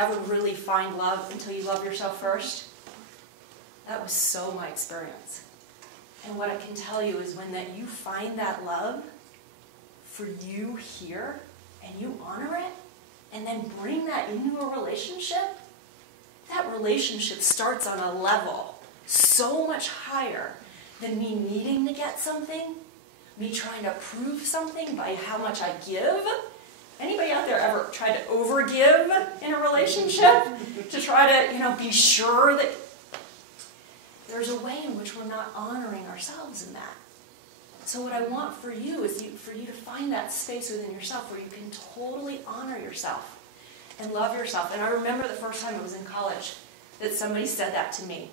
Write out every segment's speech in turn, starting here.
never really find love until you love yourself first. That was so my experience. And what I can tell you is when that you find that love for you here, and you honor it, and then bring that into a relationship, that relationship starts on a level so much higher than me needing to get something, me trying to prove something by how much I give. Anybody out there ever tried to overgive in a relationship to try to, be sure that there's a way in which we're not honoring ourselves in that. So what I want for you is for you to find that space within yourself where you can totally honor yourself and love yourself. And I remember the first time I was in college that somebody said that to me.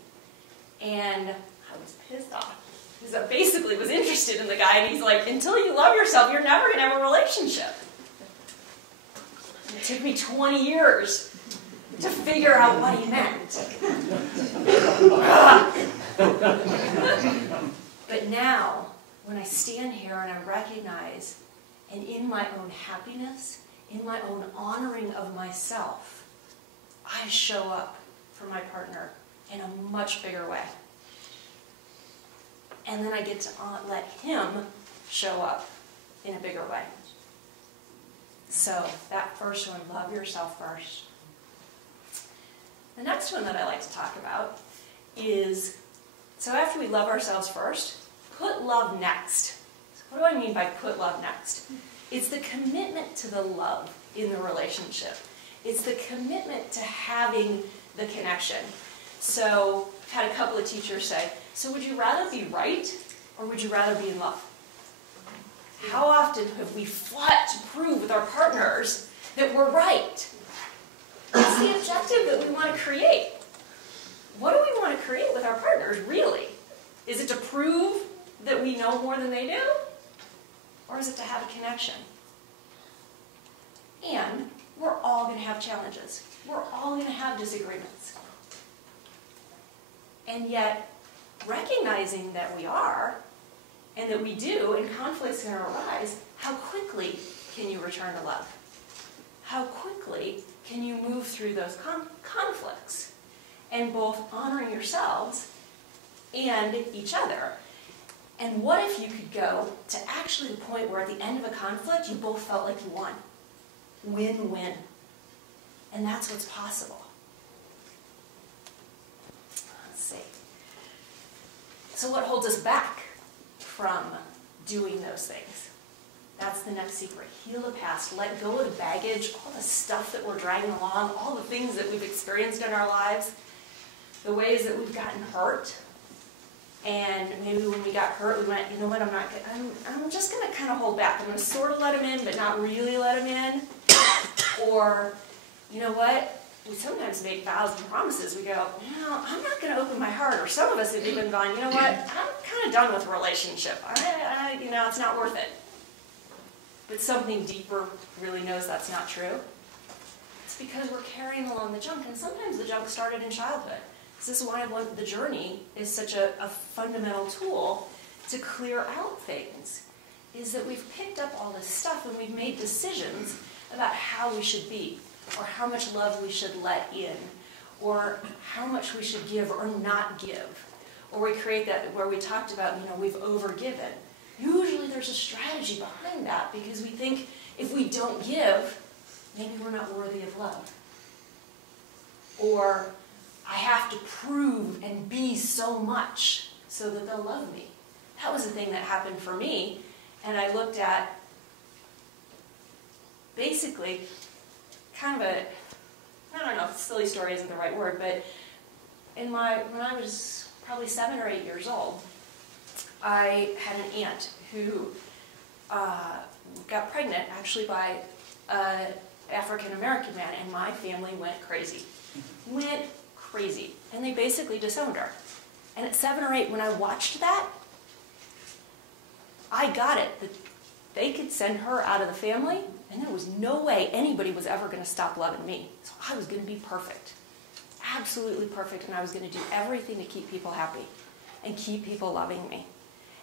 And I was pissed off. Because I basically was interested in the guy, and he's like, until you love yourself, you're never going to have a relationship. And it took me 20 years to figure out what he meant. But now, when I stand here and I recognize, and in my own happiness, in my own honoring of myself, I show up for my partner in a much bigger way. And then I get to let him show up in a bigger way. So that first one, love yourself first. The next one that I like to talk about is, so after we love ourselves first, put love next. So what do I mean by put love next? It's the commitment to the love in the relationship. It's the commitment to having the connection. So I've had a couple of teachers say, so would you rather be right or would you rather be in love? How often have we fought to prove with our partners that we're right? It's the objective that we want to create. What do we want to create with our partners, really? Is it to prove that we know more than they do? Or is it to have a connection? And we're all going to have challenges. We're all going to have disagreements. And yet, recognizing that we are, and that we do, and conflicts can arise, how quickly can you return to love? How quickly can you move through those conflicts? And both honoring yourselves and each other. And what if you could go to actually the point where at the end of a conflict, you both felt like you won? Win-win. And that's what's possible. Let's see. So what holds us back from doing those things? That's the next secret. Heal the past. Let go of the baggage, all the stuff that we're dragging along, all the things that we've experienced in our lives, the ways that we've gotten hurt. And maybe when we got hurt, we went, you know what, I'm just going to kind of hold back. I'm going to sort of let him in, but not really let him in. Or, you know what, we sometimes make vows and promises. We go, no, I'm not going to open my heart. Or some of us have even gone, you know what, I'm kind of done with a relationship. It's not worth it. But something deeper really knows that's not true. It's because we're carrying along the junk. And sometimes the junk started in childhood. This is why the journey is such a fundamental tool to clear out things, is that we've picked up all this stuff and we've made decisions about how we should be, or how much love we should let in, or how much we should give or not give. Or we create that where we talked about, we've overgiven. Usually there's a strategy behind that because we think if we don't give, maybe we're not worthy of love. Or I have to prove and be so much so that they'll love me. That was the thing that happened for me. And I looked at basically kind of I don't know if silly story isn't the right word, but when I was probably 7 or 8 years old, I had an aunt who got pregnant actually by an African-American man, and my family went crazy. Went crazy. And they basically disowned her. And at 7 or 8, when I watched that, I got it. That they could send her out of the family, and there was no way anybody was ever going to stop loving me. So I was going to be perfect. Absolutely perfect. And I was going to do everything to keep people happy and keep people loving me.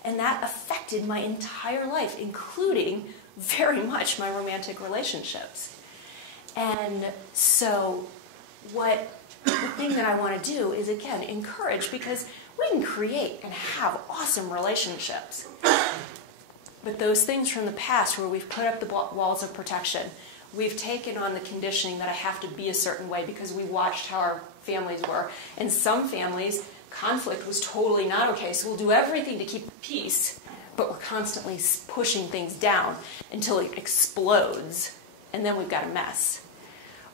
And that affected my entire life, including very much my romantic relationships. And so the thing that I want to do is, again, encourage, because we can create and have awesome relationships. But those things from the past where we've put up the walls of protection, we've taken on the conditioning that I have to be a certain way because we watched how our families were. And some families, conflict was totally not okay, so we'll do everything to keep peace, but we're constantly pushing things down until it explodes, and then we've got a mess.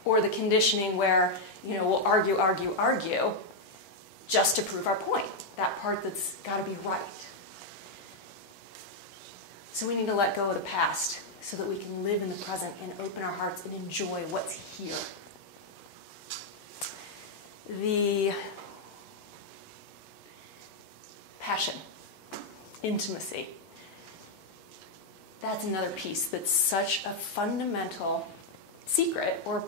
Or the conditioning where, we'll argue, just to prove our point, that part that's got to be right. So we need to let go of the past so that we can live in the present and open our hearts and enjoy what's here. The passion, intimacy. That's another piece that's such a fundamental secret or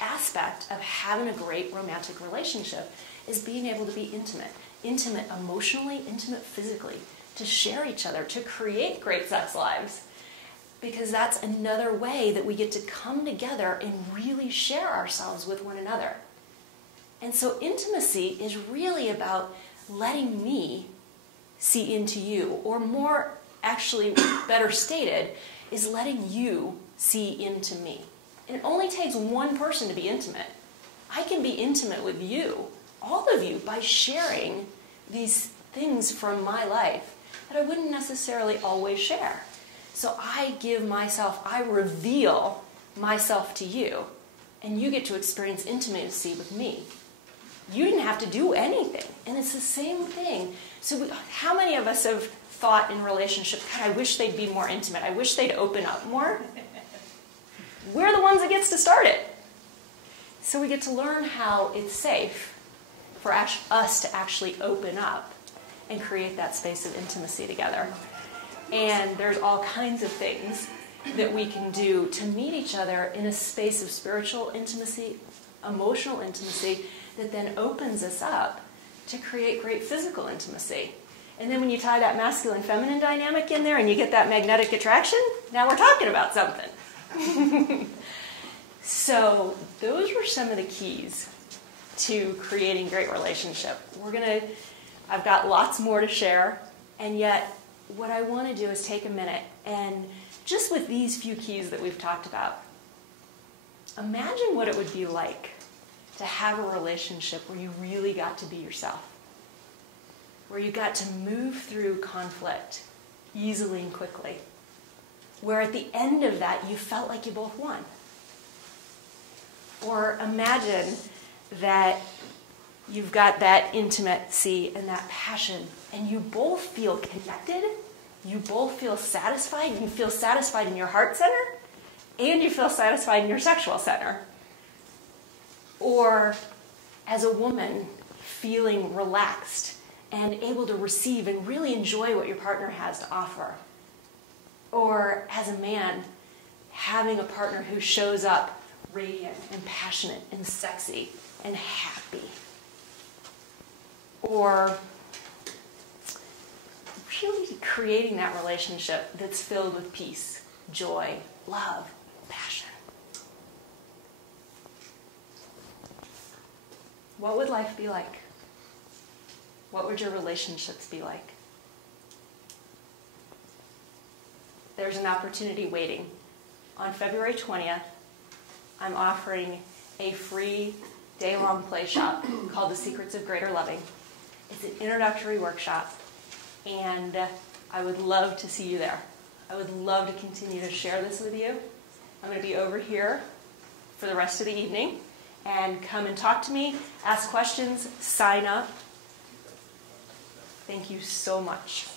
aspect of having a great romantic relationship, is being able to be intimate. Intimate emotionally, intimate physically, to share each other, to create great sex lives. Because that's another way that we get to come together and really share ourselves with one another. And so intimacy is really about letting me see into you, or more actually better stated, is letting you see into me. It only takes one person to be intimate. I can be intimate with you, all of you, by sharing these things from my life that I wouldn't necessarily always share. So I reveal myself to you, and you get to experience intimacy with me. You didn't have to do anything, and it's the same thing. So how many of us have thought in relationships, God, I wish they'd be more intimate. I wish they'd open up more. We're the ones that gets to start it. So we get to learn how it's safe for us to actually open up and create that space of intimacy together. And there's all kinds of things that we can do to meet each other in a space of spiritual intimacy, emotional intimacy, that then opens us up to create great physical intimacy. And then when you tie that masculine-feminine dynamic in there and you get that magnetic attraction, now we're talking about something. So those were some of the keys to creating great relationship. I've got lots more to share, and yet what I want to do is take a minute and just with these few keys that we've talked about, imagine what it would be like to have a relationship where you really got to be yourself, where you got to move through conflict easily and quickly, where at the end of that you felt like you both won. Or imagine that you've got that intimacy and that passion, and you both feel connected, you both feel satisfied, you feel satisfied in your heart center, and you feel satisfied in your sexual center. Or as a woman, feeling relaxed and able to receive and really enjoy what your partner has to offer. Or as a man, having a partner who shows up radiant and passionate and sexy and happy. Or really creating that relationship that's filled with peace, joy, love, passion. What would life be like? What would your relationships be like? There's an opportunity waiting. On February 20th, I'm offering a free day-long play shop called The Secrets of Greater Loving. It's an introductory workshop, and I would love to see you there. I would love to continue to share this with you. I'm going to be over here for the rest of the evening, and come and talk to me, ask questions, sign up. Thank you so much.